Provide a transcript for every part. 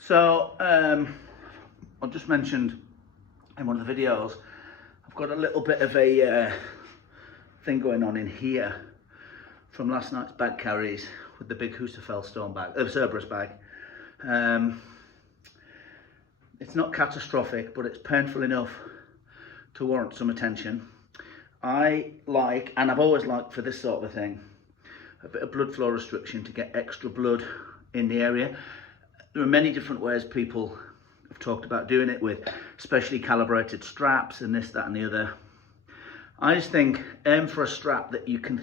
So I just mentioned in one of the videos, I've got a little bit of a thing going on in here from last night's bag carries with the big Husafell stone bag, Cerberus bag. It's not catastrophic, but it's painful enough to warrant some attention. I like, and I've always liked for this sort of a thing, a bit of blood flow restriction to get extra blood in the area. There are many different ways people have talked about doing it, with specially calibrated straps and this, that and the other. I just think aim for a strap that you can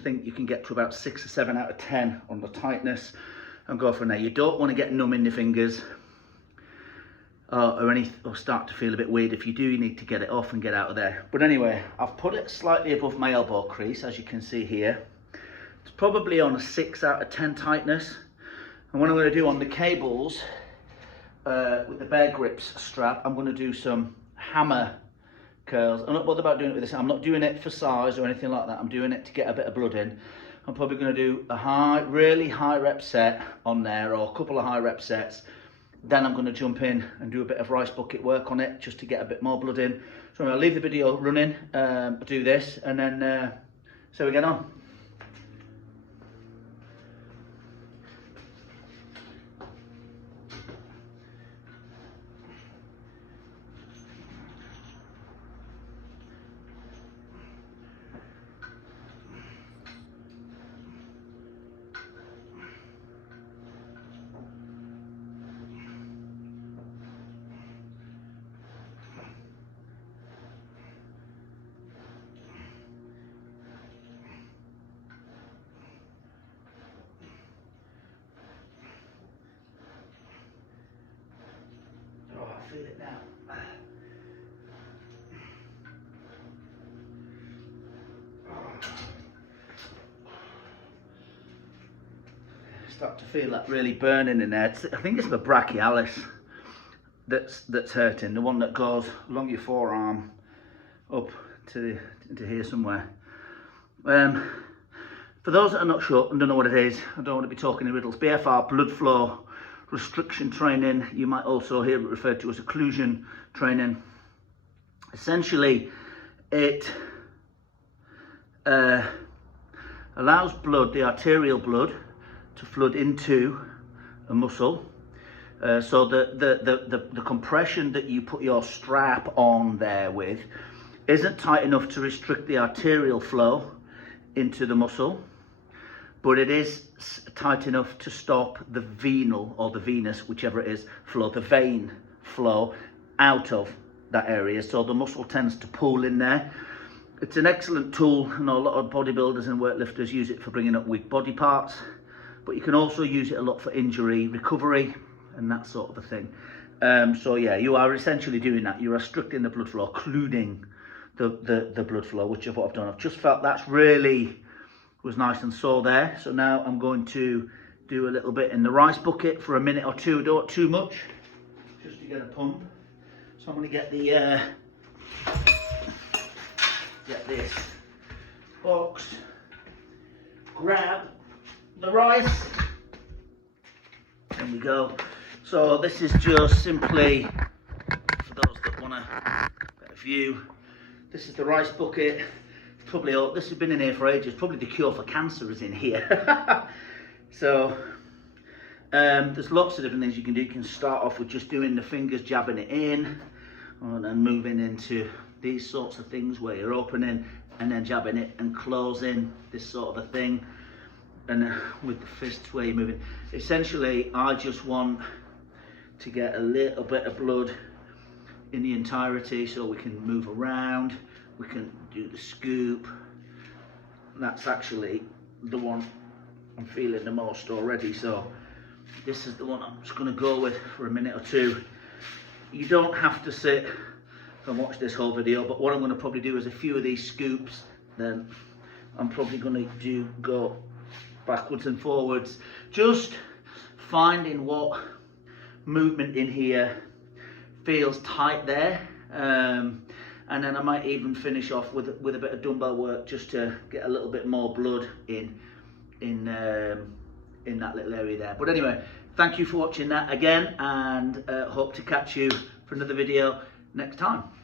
get to about 6 or 7 out of 10 on the tightness and go from there. You don't want to get numb in your fingers or start to feel a bit weird. If you do, you need to get it off and get out of there. But anyway, I've put it slightly above my elbow crease, as you can see here. It's probably on a 6 out of 10 tightness. And what I'm going to do on the cables with the Bear Grips strap, I'm going to do some hammer curls. I'm not bothered about doing it with this. I'm not doing it for size or anything like that. I'm doing it to get a bit of blood in. I'm probably going to do a really high rep set on there, or a couple of high rep sets. Then I'm going to jump in and do a bit of rice bucket work on it just to get a bit more blood in. So I'll leave the video running, do this, and then so we get on. Feel it now. Start to feel that really burning in there. I think it's the brachialis that's hurting, the one that goes along your forearm up to here somewhere. For those that are not sure and don't know what it is, I don't want to be talking in riddles. BFR, blood flow restriction training. You might also hear it referred to as occlusion training. Essentially, it allows blood, the arterial blood, to flood into a muscle. So the compression that you put your strap on there with isn't tight enough to restrict the arterial flow into the muscle, but it is tight enough to stop the venal, or the venous, whichever it is, flow, the vein flow out of that area. So the muscle tends to pool in there. It's an excellent tool. I know a lot of bodybuilders and weightlifters use it for bringing up weak body parts, but you can also use it a lot for injury recovery and that sort of a thing. So yeah, you are essentially doing that. You're restricting the blood flow, occluding the blood flow, which is what I've done. I've just felt that's really was nice and sore there. So now I'm going to do a little bit in the rice bucket for a minute or two. Don't too much, just to get a pump. So I'm going to get the get this box, grab the rice. There we go. So this is just simply for those that want a better view. This is the rice bucket. Probably this has been in here for ages. Probably the cure for cancer is in here. So there's lots of different things you can do. You can start off with just doing the fingers, jabbing it in, and then moving into these sorts of things where you're opening and then jabbing it and closing, this sort of a thing. And with the fists where you're moving. Essentially, I just want to get a little bit of blood in the entirety so we can move around. We can do the scoop. That's actually the one I'm feeling the most already. So this is the one I'm just going to go with for a minute or two. You don't have to sit and watch this whole video, but what I'm going to probably do is a few of these scoops. Then I'm probably going to go backwards and forwards, just finding what movement in here feels tight there. And then I might even finish off with a bit of dumbbell work just to get a little bit more blood in that little area there. But anyway, thank you for watching that again, and hope to catch you for another video next time.